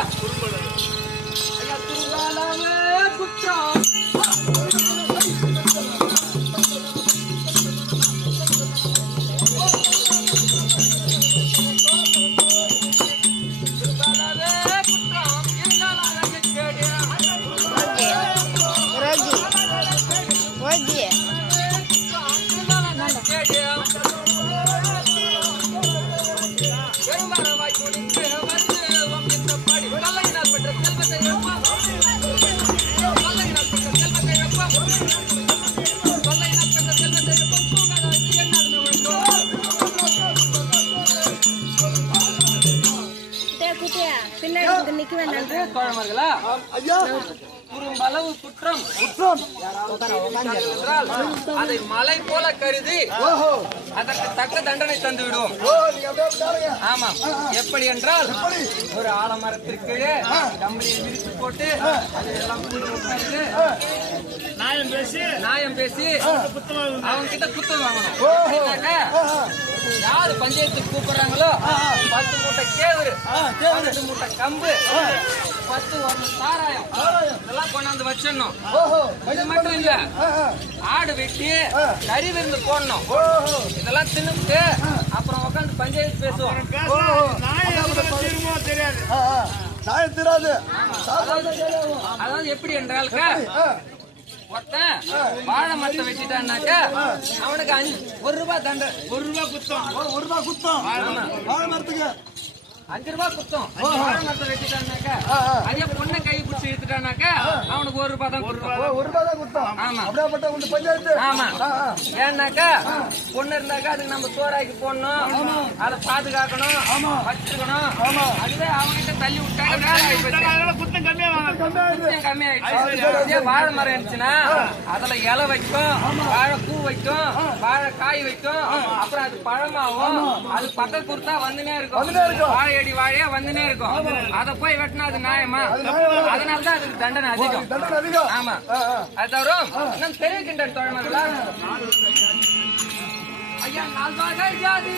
ஐயா துருவாலாவே குற்றம் அளவு குற்றம் அதை மலை போல கருதி அதற்கு தக்க தண்டனை தந்து விடுவோம். ஆமா, எப்படி என்றால் ஒரு ஆலமரத்திற்கு கம்பெனியை விரித்து போட்டு அதையெல்லாம் நியாயம் பேசி அவங்க கிட்ட குத்தம் வாங்கணும். யாரு பஞ்சாயத்துக்கு கூப்பிடுறாங்களோ 10 மூட்டை கேவுரு, 10 மூட்டை கம்பு, 10 சாராயம் இதெல்லாம் கொண்டாந்து வச்சிடணும். இது மட்டும் இல்ல, ஆடு வெட்டி கறி விருந்து போடணும். இதெல்லாம் தின்னுட்டு அப்புறம் உட்காந்து பஞ்சாயத்து பேசுவோம். அதாவது எப்படி என்றால் ஒருத்தன் வாழை மரத்தை வச்சுட்டான்னாக்க அவனுக்கு 1 ரூபாய் தண்டை, 1 ரூபாய் குத்தம், 1 ரூபாய் குத்தம் வாழை மரத்துக்கு 5 ரூபாய் குத்தம். வாழை மரத்தை வச்சுட்டான்னாக்க அதே பொண்ணை கை பிடிச்சி எடுத்துட்டானாக்க அவனுக்கு 1 ரூபாய் தான் குத்தம். 1 ரூபாய் தான் குத்தம். ஆமா, பஞ்சாயத்து. ஆமா, ஏன்னாக்கா பொண்ணு இருந்தாக்கா அதுக்கு நம்ம சோறாக்கி போடணும், அதை பாதுகாக்கணும், வச்சுக்கணும். அதுவே அவங்கிட்ட தள்ளி விட்டாங்க குத்தம் கம்மியாயிடுச்சு. வாழை மரம் இருந்துச்சுன்னா அதுல இலை வைக்கும், வாழை பூ வைக்கும், வாழை காய் வைக்கும், அப்புறம் அது பழமாவும். அது பக்கம் கொடுத்தா வந்துனே இருக்கும், வாழை அடி வாழையா வந்துனே இருக்கும். அதை போய் வெட்டினா அது நியாயமா? அதனாலதான் அதுக்கு தண்டனை அதிகம். ஆமா, அது தவிர நம் தெரிவிக்கின்ற தோழர்களா ஐயா 4 வகை ஜாதி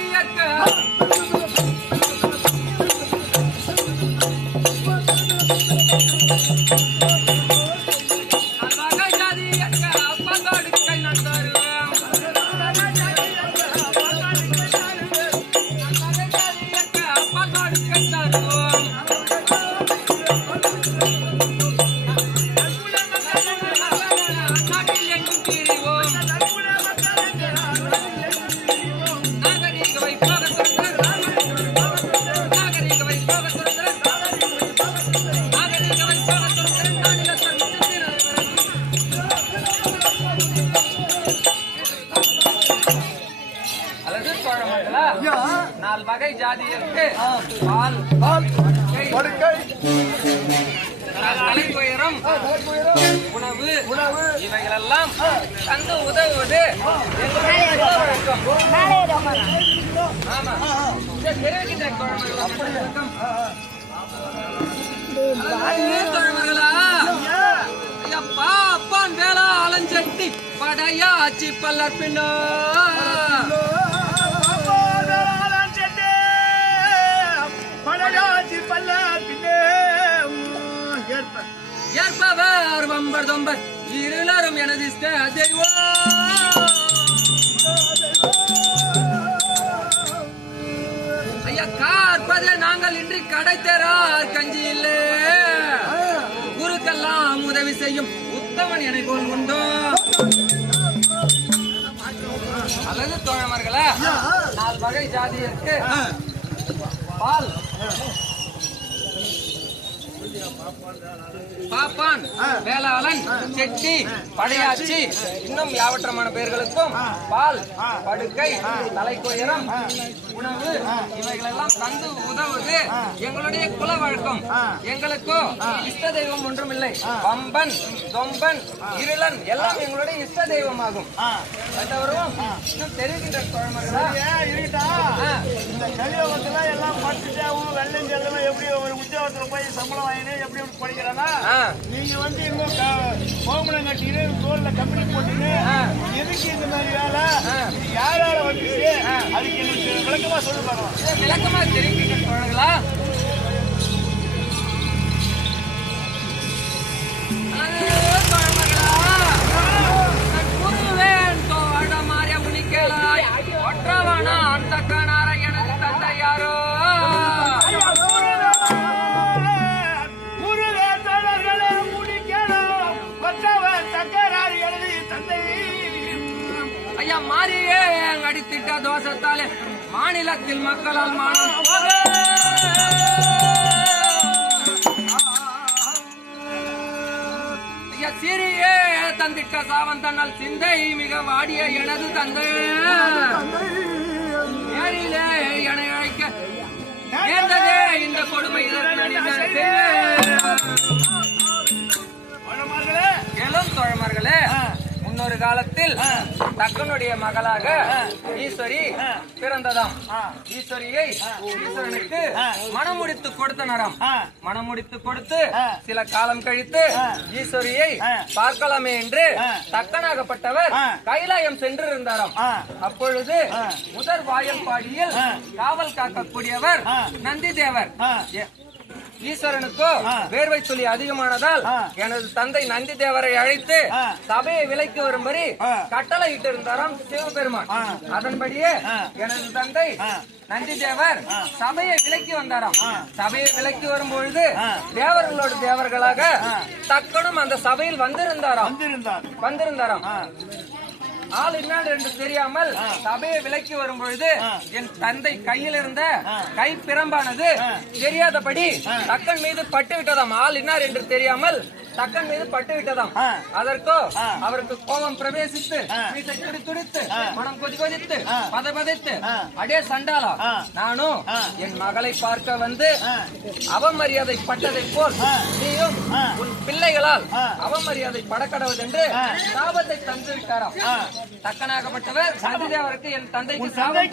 வகை ஜாதி இருக்கு. பால், படுக்கை, தலைக்குயரம், உணவு இவைகளெல்லாம் தந்து உதவுவது அப்பான் வேளா அலஞ்சட்டி படையாச்சி பல்லற்பின்னோ ஏற்பவர் வம்பர் தொம்பர் இருளரும் எனது இஷ்ட தெய்வம். ஐயா காற்பதே நாங்கள் இன்றி கடைத்தரார் கஞ்சி இல்லை. குருக்கெல்லாம் உதவி செய்யும் உத்தமன் என போல் உண்டோ? அல்லது தோழமர்களா 4 வகை ஜாதி இருக்கு. பால், பாப்பான், வேளாளன், செட்டி, படையாச்சி இன்னும் யாவற்றமான பெயர்களுக்கும் பால், படுக்கை, தலைக்குயரம், உணவு இவைகளெல்லாம் தந்து உதவுவது எங்களுடைய குல வழக்கம். எங்களுக்கோ இஷ்ட தெய்வம் ஒன்றும் இல்லை. வம்பன், தொம்பன், இருளன் எல்லாம் எங்களுடைய இஷ்ட தெய்வம் ஆகும். தெரிவிக்கின்ற தோழமர்களா இந்த கலியோகத்துல எல்லாம் படிச்சுட்டாவும் வெள்ளம் செல்லவும் எப்படி ஒரு உத்தியோகத்துல போய் சம்பளம் வாங்கினே எப்படி படிக்கிறானா? நீங்க வந்து இன்னும் கோமணம் கட்டிட்டு தோல்ல கம்பெனி போட்டுட்டு எதுக்கு இந்த மாதிரி வேலை யாரால வந்துச்சு? அதுக்கு எனக்கு விளக்கமா சொல்லி பார்க்கலாம். விளக்கமா தெரிவிக்கின்ற தோழர்களா காலத்தில் மக்களால் மானம் போக சிறிய தந்திட்ட சாவன் தன்னால் சிந்தை மிக வாடிய எனது தந்தை நேரிலே என அழைக்க நேர்ந்ததே இந்த கொடுமை இளம் தோழமார்களே, முன்னொரு காலத்தில் தக்கனுடைய மகளாக ஈஸ்வரி பிறந்ததாம். ஈஸ்வரியை ஈஸ்வரனுக்கு மணமுடித்து கொடுத்தனராம். மணமுடித்து கொடுத்து சில காலம் கழித்து ஈஸ்வரியை பார்க்கலாமே என்று தக்கனாகப்பட்டவர் கைலாயம் சென்று இருந்தாராம். அப்பொழுது முதல் வாயல்பாடியில் காவல் காக்கக்கூடியவர் நந்தி தேவர். ஈஸ்வரனுக்கோ வேர்வை துளி அதிகமானதால் எனது தந்தை நந்தி தேவரை அழைத்து சபையை விலைக்கு வரும்படி கட்டளை இட்டு இருந்தாராம் சிவபெருமான். அதன்படியே எனது தந்தை நந்தி தேவர் சபையை விலைக்கு வந்தாராம். சபையை விலைக்கு வரும்பொழுது தேவர்களோடு தேவர்களாக தக்கனும் அந்த சபையில் வந்திருந்தாராம். ஆள் என்னாடு என்று தெரியாமல் சபையை விலைக்கு வரும்பொழுது என் தந்தை கையில் இருந்த கை பிரம்பானது தெரியாதபடி தக்கன் மீது பட்டு விட்டதாம். ஆள் இன்னார் என்று தெரியாமல் தக்கன் மீது பட்டு விட்டதாம். அதற்கோ அவருக்கு கோபம் பிரவேசித்து வீட்டை துடித்து மனம் கொதித்து பதைத்து அடே சண்டாளா, நானும் என் மகளை பார்க்க வந்து அவமரியாதை பட்டதை போல் நீயும் உன் பிள்ளைகளால் அவமரியாதை படக்கடவது என்று சாபத்தை தந்து விட்டாராம். தக்கனாகப்பட்டவர் நந்திதேவருக்கு என் தந்தைக்கு சாபம்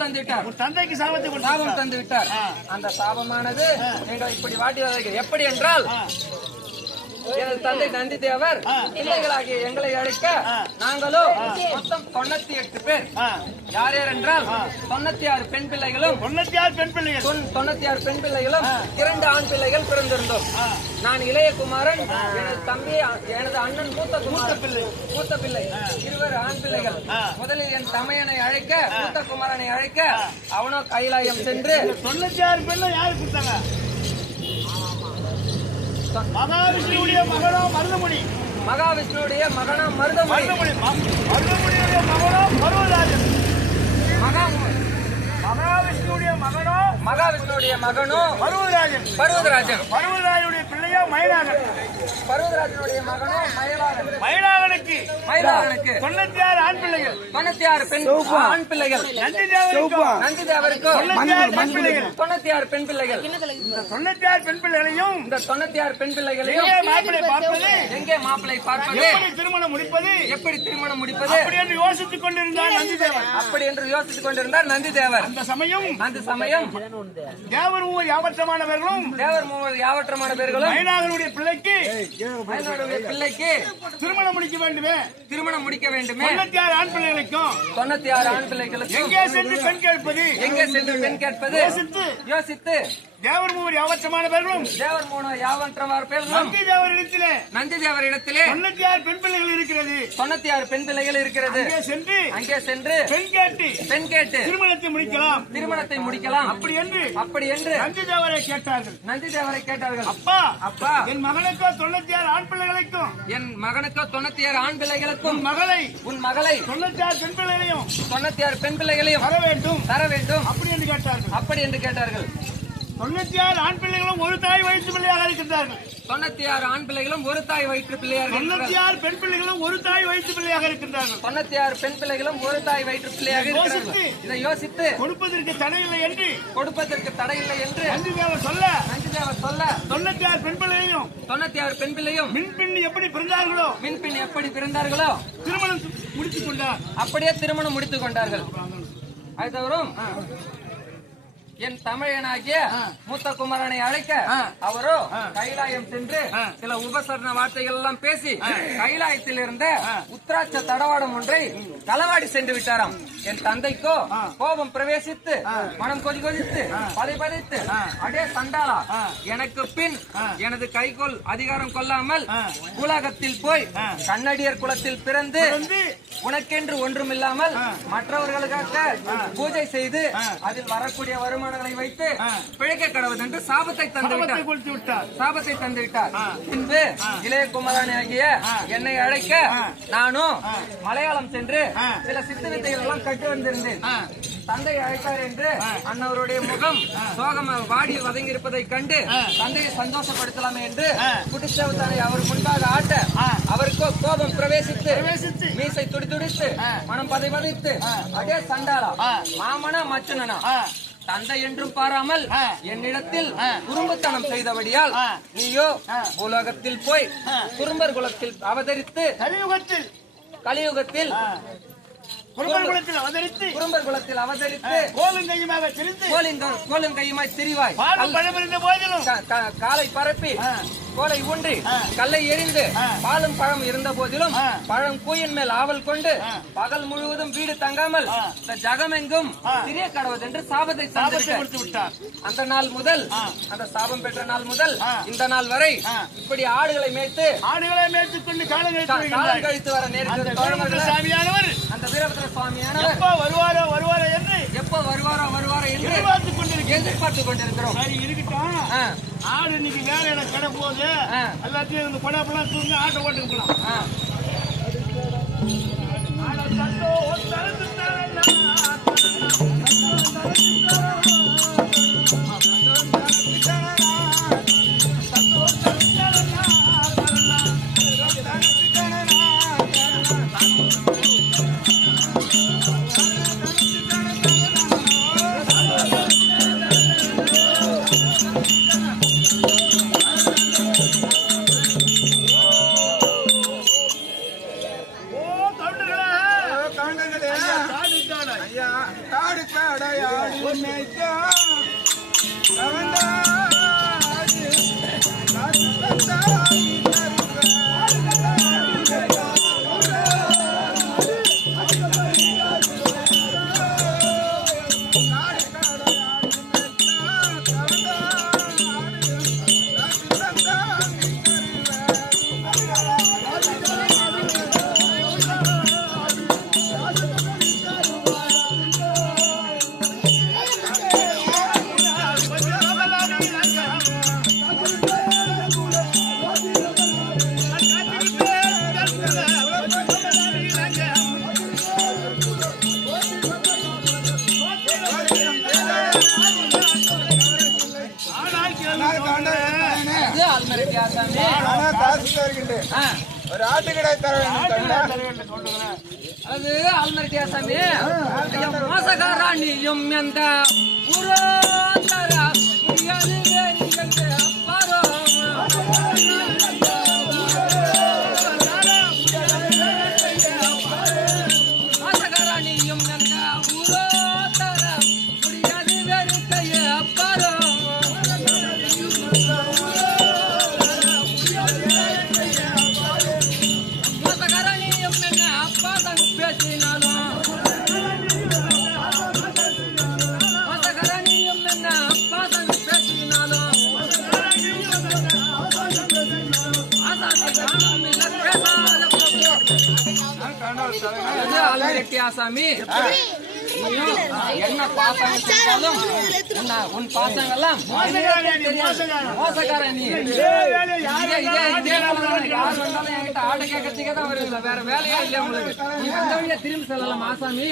தந்து விட்டார். அந்த சாபமானது நீங்கள் இப்படி வாட்டி எப்படி என்றால், எனது தந்தை நந்தி தேவர் பிள்ளைகளாகிய எங்களை அழைக்க நாங்களோ மொத்தம் 98 பேர். யார் யார் என்றால் 96 பெண் பிள்ளைகளும் 96 பெண் பிள்ளைகளும் 2 ஆண் பிள்ளைகள் பிறந்திருந்தோம். நான் இளைய குமாரன், எனது தம்பி எனது அண்ணன் மூத்த பிள்ளை 2 ஆண் பிள்ளைகள். முதலில் என் தமையனை அழைக்க மூத்த குமாரனை அழைக்க அவனோ கைலாயம் சென்று 96 பெண்ணை யாரு கொடுத்தாங்க? மகாவிஷ்ணுடைய மகனோ மருதமணி, மகாவிஷ்ணுடைய மகனோ மருதமணியுடைய மகனோ பருவராஜன், மகாவிஷ்ணுடைய மகனோ பருவதராஜன், பருவதராஜனுடைய பிள்ளையோ மயிலாகன், பருவதராஜனுடைய மகனோ மயிலாகனுக்கு 96 ஆண் பிள்ளைகள், 96 பெண் ஆண் பிள்ளைகள். நந்தி தேவருக்கு 96 பெண் பிள்ளைகள். இந்த 96 பெண் பிள்ளைகளையும் எங்கே மாப்பிளை பார்ப்பது, எப்படி திருமணம் முடிப்பது அப்படி என்று யோசித்துக் கொண்டிருந்தார் நந்தி தேவர். அந்த சமயம் தேவர் மூவர் யாவற்றமானவர்களும் மயிலாகனுடைய பிள்ளைக்கு திருமணம் முடிக்க வேண்டுமே 96 ஆண் பிள்ளைகளுக்கும் எங்கே சென்று பெண் கேட்பது யோசித்து தேவர் மூவர் யாவற்றமானவர்களும் நந்தி தேவரிடத்திலே 96 பெண் பிள்ளைகள் இருக்கிறது. அங்கே சென்று பெண் கேட்டு திருமணத்தை முடிக்கலாம் அப்படி என்று நந்தி தேவரை கேட்டார்கள். அப்பா என் மகனுக்கோ 96 ஆண் பிள்ளைகளுக்கும் உன் மகளை 96 பெண் பிள்ளைகளையும் தர வேண்டும் அப்படி என்று கேட்டார்கள். 96 ஆண் பிள்ளைகளும் ஒரு தாய் வயிற்று பிள்ளையாக இருக்கின்றார்கள். 96 ஆண் பிள்ளைகளும் ஒரு தாய் வயிற்று பிள்ளையாக 96 பெண் பிள்ளைகளும் ஒரு தாய் வயிற்று பிள்ளையாக இருக்கின்றார்கள். 96 பெண் பிள்ளைகளும் ஒரு தாய் வயிற்று பிள்ளையாக இருக்கிறார்கள். இதை யோசித்து கொடுப்பதற்கு தடையில்லை என்று நந்தி தேவர் சொல்ல 96 பெண் பிள்ளையும் மின்பின் எப்படி பிறந்தார்களோ திருமணம் முடித்துக் கொண்டார். அப்படியே திருமணம் முடித்துக் கொண்டார்கள். அது தவறும் என் தமிழனாகிய மூத்த குமாரனை அழைக்க அவரோ கைலாயம் சென்று சில உபசரண வார்த்தைகள் எல்லாம் பேசி கைலாயத்தில் இருந்த உத்ராட்ச தடவாடம் ஒன்றை களவாடி சென்று விட்டாராம். என் தந்தைக்கோ கோபம் பிரவேசித்து மனம் கொதித்து பதைத்து அடே சண்டாளா, எனக்கு பின் எனது கைகோள் அதிகாரம் கொள்ளாமல் உலகத்தில் போய் கண்ணடியர் குலத்தில் பிறந்து உனக்கென்று ஒன்றுமில்லாமல் மற்றவர்களுக்காக பூஜை செய்து அதில் வரக்கூடிய வருமானங்களை வைத்து பிழைக்க கடவுள் என்று சாபத்தை தந்து விட்டார். பின்பு இளைய குமாரனாகிய என்னை அழைக்க நானும் மலையாளம் சென்று சில சித்து வித்தைகள் எல்லாம் கற்று வந்திருந்தேன். தந்தை அழைத்தார் என்று அன்னவருடைய முகம் சோகம் வாடி வதங்கி இருப்பதை கண்டு தந்தையை சந்தோஷப்படுத்தலாமே என்று குடிசேவத்தானை அவர் முன்பாக ஆட்ட அவருக்கோ கோபம் பிரவேசித்து மீசை துடித்து மனம் பதைத்து அதே சண்டாளா மாமனா மச்சனா தந்தை என்றும் பாராமல் என்னிடத்தில் குறும்புத்தனம் செய்தபடியால் நீயோ உலகத்தில் போய் குறும்பர் குலத்தில் அவதரித்து கலியுகத்தில் குறும்பர் குலத்தில் அவதரித்து கோலும் கையுமாய் திரிவாய் காலை பரப்பி கோலை ஊன்றி கல்லை எரிந்து பாலும் பழம் இருந்த போதிலும் பழம் கூயின் மேல் ஆவல் கொண்டு பகல் முழுவதும் வீடு தங்காமல் ஜகமெங்கும் திரிய கடவுது என்று சாபத்தை கொடுத்து விட்டார். அந்த நாள் முதல் அந்த சாபம் பெற்ற நாள் முதல் இந்த நாள் வரை இப்படி ஆடுகளை மேய்த்து கொண்டு காலம் கழித்து வர நேரிட்டது சாமியானவர். அந்த வீரபத்ர சுவாமியானவர் எப்ப வருவாரோ என்று எதிர்பார்த்து கொண்டிருக்கிறோம். சரி இருக்கட்டும். ஆடு இன்னைக்கு வேற இடம் கடை போகுது, எல்லாத்தையும் இந்த கொடைப்பெல்லாம் தூங்கி ஆட்டை ஓட்டுக்கலாம். ஒரு ஆட்டு கடை தர வேண்டும். அது ஆல்மரட்டியா சாமி. மோசகாராணியும் எந்த ஊரோ தர முடியாது அப்பாரோ மோசகாராணியும் எந்த ஊரோ தர முடியாது வேறு கைய அப்பாரோ சாமி என்ன பாசங்க செஞ்சாலும் உன் பாசங்க எல்லாம் மோசக்கார நீ யார் வந்தாலும் என்கிட்ட ஆட கேட்கறதுக்கே தான் வருவீங்களா, வேற வேலையா இல்லையா உங்களுக்கு? நீ வந்த வழியா திரும்பி செல்லலாம் ஆசாமி.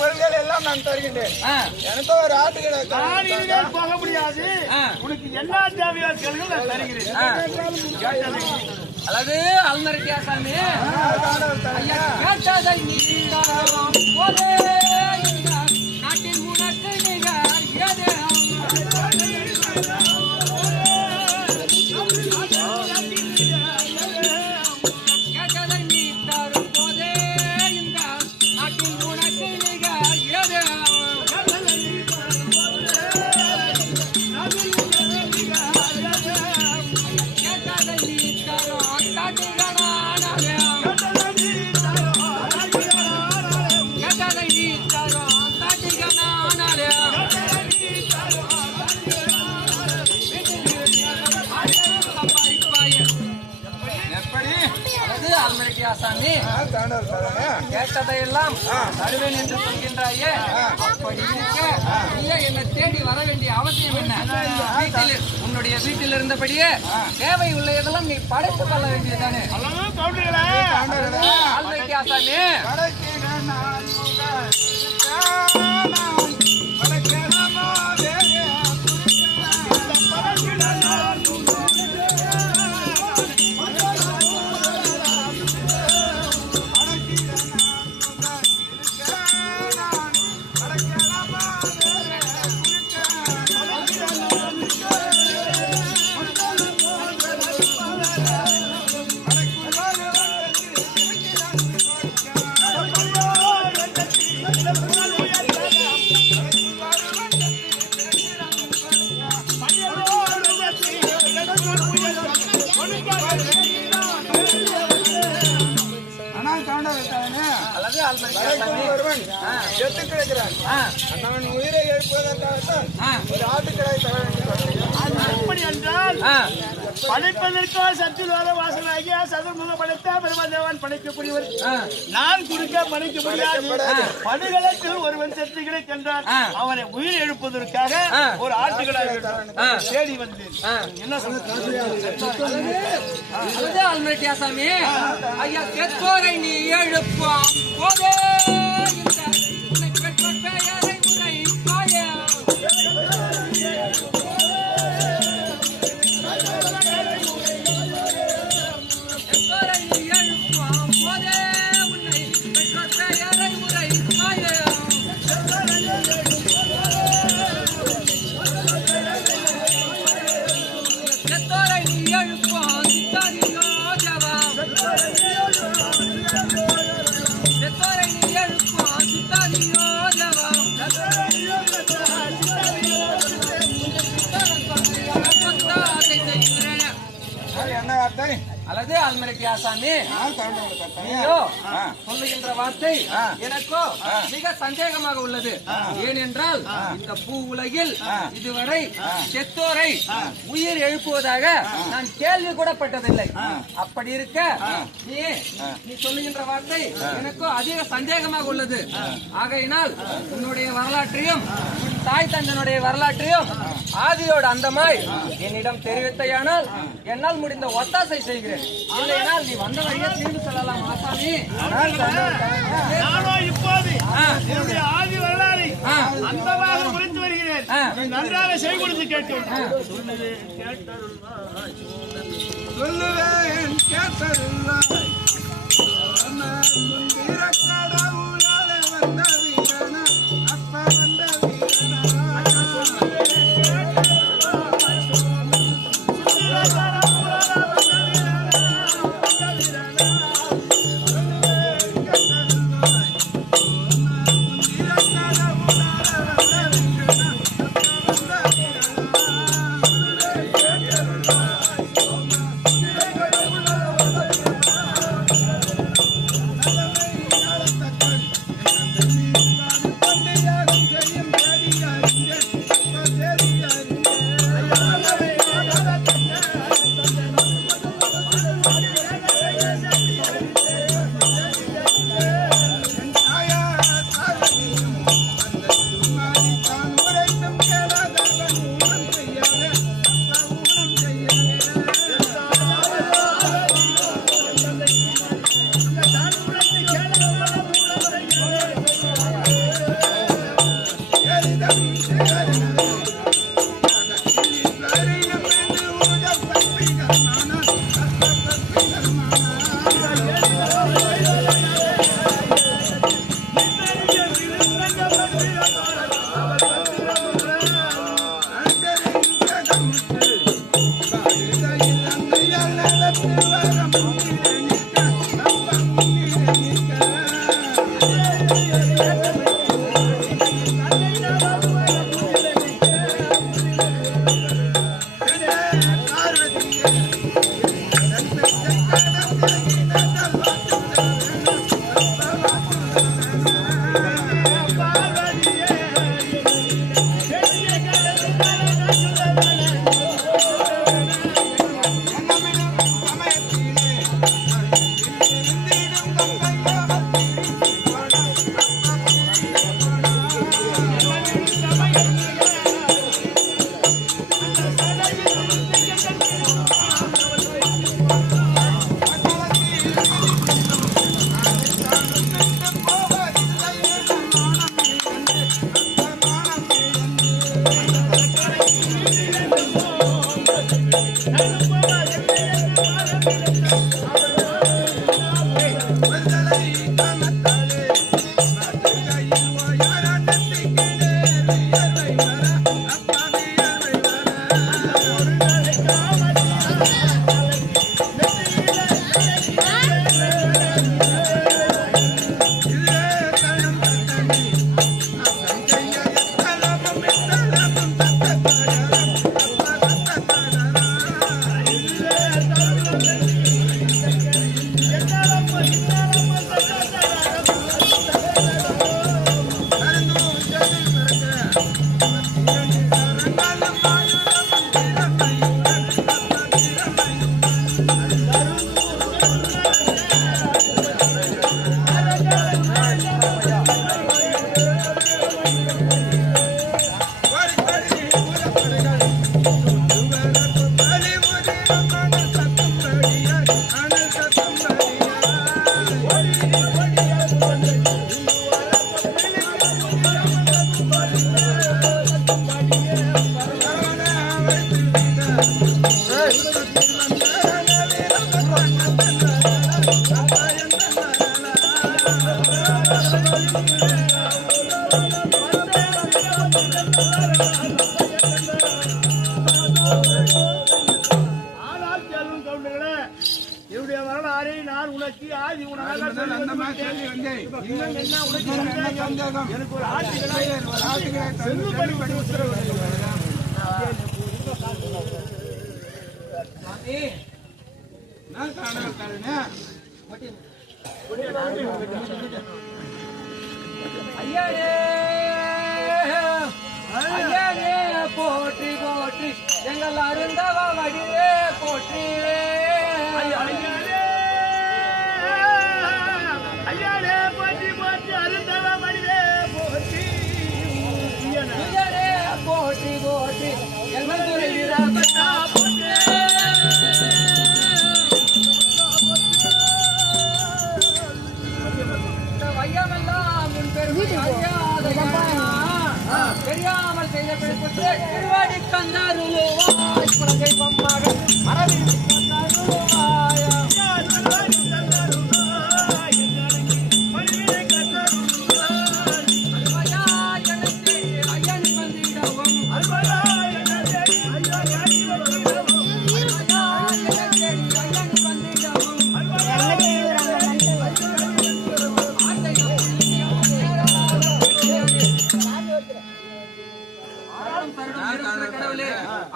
பொருள்கள் எல்லாம் நான் தருகின்றேன். எனக்கு ஒரு ஆட்டு கடை போக முடியாது. உனக்கு என்ன தேவையோ கேளுங்க, நான் தருகிறேன். அல்லது அல்மரட்டியா சாமி கேட்டதை நாட்டில் உனக்கு நிகர் எது கேட்டதை நீ தர கேட்டதையெல்லாம் தருவேன் என்று சொல்கின்றாயே, அப்படி இருக்க நீயே என்னை தேடி வர வேண்டிய அவசியம் என்ன? உன்னுடைய வீட்டில் இருந்தபடியே தேவை உள்ளதெல்லாம் நீ படைத்துக் கொள்ள வேண்டியதானே? ஆசாமி உயிரை எழுப்புவதற்காகத்தான் ஒரு ஆட்டுக்கடை தர வேண்டும். எப்படி என்றால் படைப்பதற்கோ சத்துலோக வாசனாகிய சதுர்முக படைத்த பெருமாதேவன் படைக்கக்கூடியவர். நான் குறுக்க படைக்க முடியாது. படுகளத்தில் ஒருவன் செத்து கிடைக்கின்றான். அவனை உயிர் எழுப்புவதற்காக ஒரு ஆட்டுக்கடை தேடி வந்தேன். என்ன சாமி ஐயா கேட்போரை நீ எழுப்பாம் போதே அல்லது ஆல்மரட்டி ஆசாமி சொல்லுகின்ற வார்த்தை எனக்கோ மிக சந்தேகமாக உள்ளது. ஏனென்றால் இந்த பூ உலகில் இதுவரை செத்தோரை உயிர் எழுப்புவதாக நான் கேள்வி கூட பட்டதில்லை. அப்படி இருக்க நீ சொல்லுகின்ற வார்த்தை எனக்கோ அதிக சந்தேகமாக உள்ளது. ஆகையினால் உன்னுடைய வரலாற்றையும் தாய் தந்தனுடைய வரலாற்றையும் ஆதியோடு அந்தமாய் என்னிடம் தெரிவித்தையானால் என்னால் முடிந்த ஒத்தாசை செய்கிறேன். இல்லைனால் நீ வந்த வழியே திரும்பி செல்லலாம் ஆசாமி. இப்போது ஆதி வரலாறை அந்தமாக குறித்து வருகிறேன். நன்றாக செய்து கேட்டேன். சொல்லுவேன் கேட்டருள்ளாய் ஆனால் செல்லும் கவுண்டர்களே, என்னுடைய வரலாறை நான் உனக்கு ஆதி உனக்காக இன்னும் என்ன உனக்கு எனக்கு ஒரு ஆட்சிகளை செல்லுபடி பண்ணி உத்தரவு. ஐயாடே ஐயாடே போற்றி போற்றி எங்கள் அருந்தவ வடிவே போற்றி ஐயாடே போற்றி போற்றி அருந்தவ வடிவே போற்றி ஐயாடே போற்றி போற்றி எங்கள் துறை வீரப்பட்டா போற்றி வையமெல்லாம் முன் பெருமை தெரியாமல் செய்த பிடிப்பட்டு திருவாடி கந்தாருவாய் குழந்தை பொம்மாக மரபில் கந்தாருவாய் ஐயன் வந்திடவும்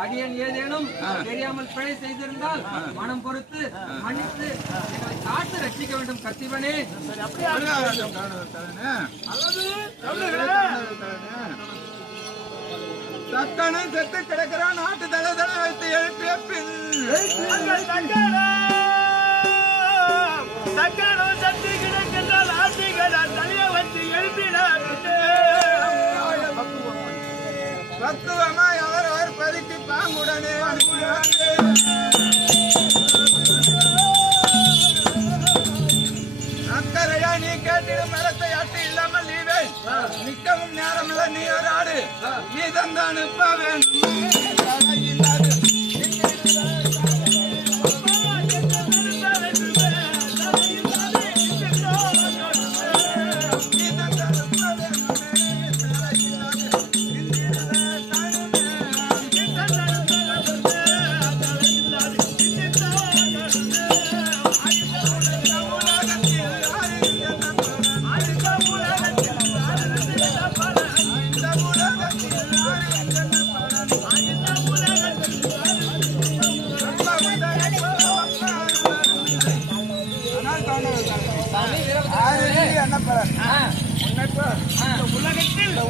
அடியன் ஏதேனும் தெரியாமல் பிழை செய்திருந்தால் மனம் பொறுத்து மன்னித்து எங்களை காத்து ரட்சிக்க வேண்டும் கத்திவனே. தக்கனை செத்து கிடக்கிறான் நாட்டு தலை தலை வைத்து எழுப்பிய பின் தக்கனும் சத்து கிடக்கின்றால் ஆட்சிகள் தலையை வச்சு எழுப்பினார். பக்குவமாய் அவர் பதுக்கி பாங்குடனே அக்கறையா நீ கேட்டிடும் மரத்தை அட்டு இல்லாமல் நீவே நிற்கவும் நேரமில்ல நீ ஒரு ஆடு நீ தந்தான் இப்ப வேணும்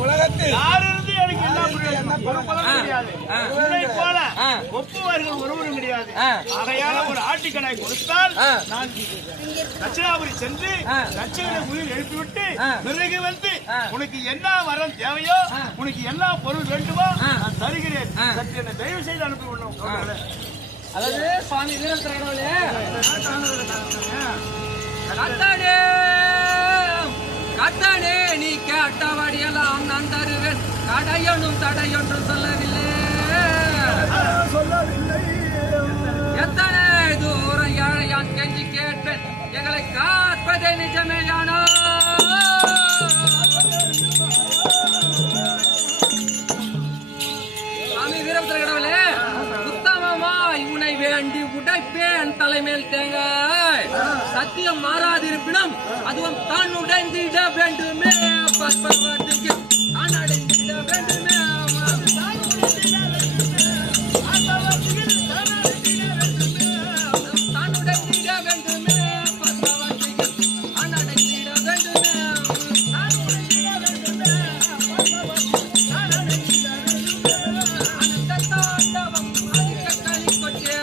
உலகத்தில் யாரிருந்து எனக்கு என்ன முடியாது. உன்னை போல ஒப்புவர்கள் ஒருவரும் கிடையாது. ஆகையால ஒரு ஆட்டுக்கடை கொடுத்தால் நான் தட்சிணாபுரி சென்று தட்சிணை உயிர் எழுப்பிவிட்டு பிறகு வந்து உனக்கு என்ன வரம் தேவையோ உனக்கு என்ன பொருள் வேண்டுமோ நான் தருகிறேன். சற்று என்னை தயவு செய்து அனுப்பி விடணும். அதாவது சுவாமி வீரத்திரே கத்தானே கத்தானே நீ கேட்டபடியெல்லாம் நான் தருவேன். தடையொன்றும் தடையொன்றும் சொல்லவில்லை. எத்தனை தூரம் ஏழையான் கெஞ்சி கேட்பேன். எங்களை காப்பதே நிஜமேயானோ சுவாமி வீரத்திர கடவுளே உத்தமமாய் உனை வேண்டி உடைப்பேன் தலைமேல் தேங்காய். சத்தியம் மாறாதிருப்பினும் அதுவும் தான் உடைந்திட வேண்டுமே. பற்பவத்துக்கு தான் அடைந்திட வேண்டுமே. தான் உடைந்திட வேண்டுமே. பற்பவத்துக்கு தான் அடைந்திட வேண்டுமே. அனந்த தாண்டவம் அதிக களி கொச்சே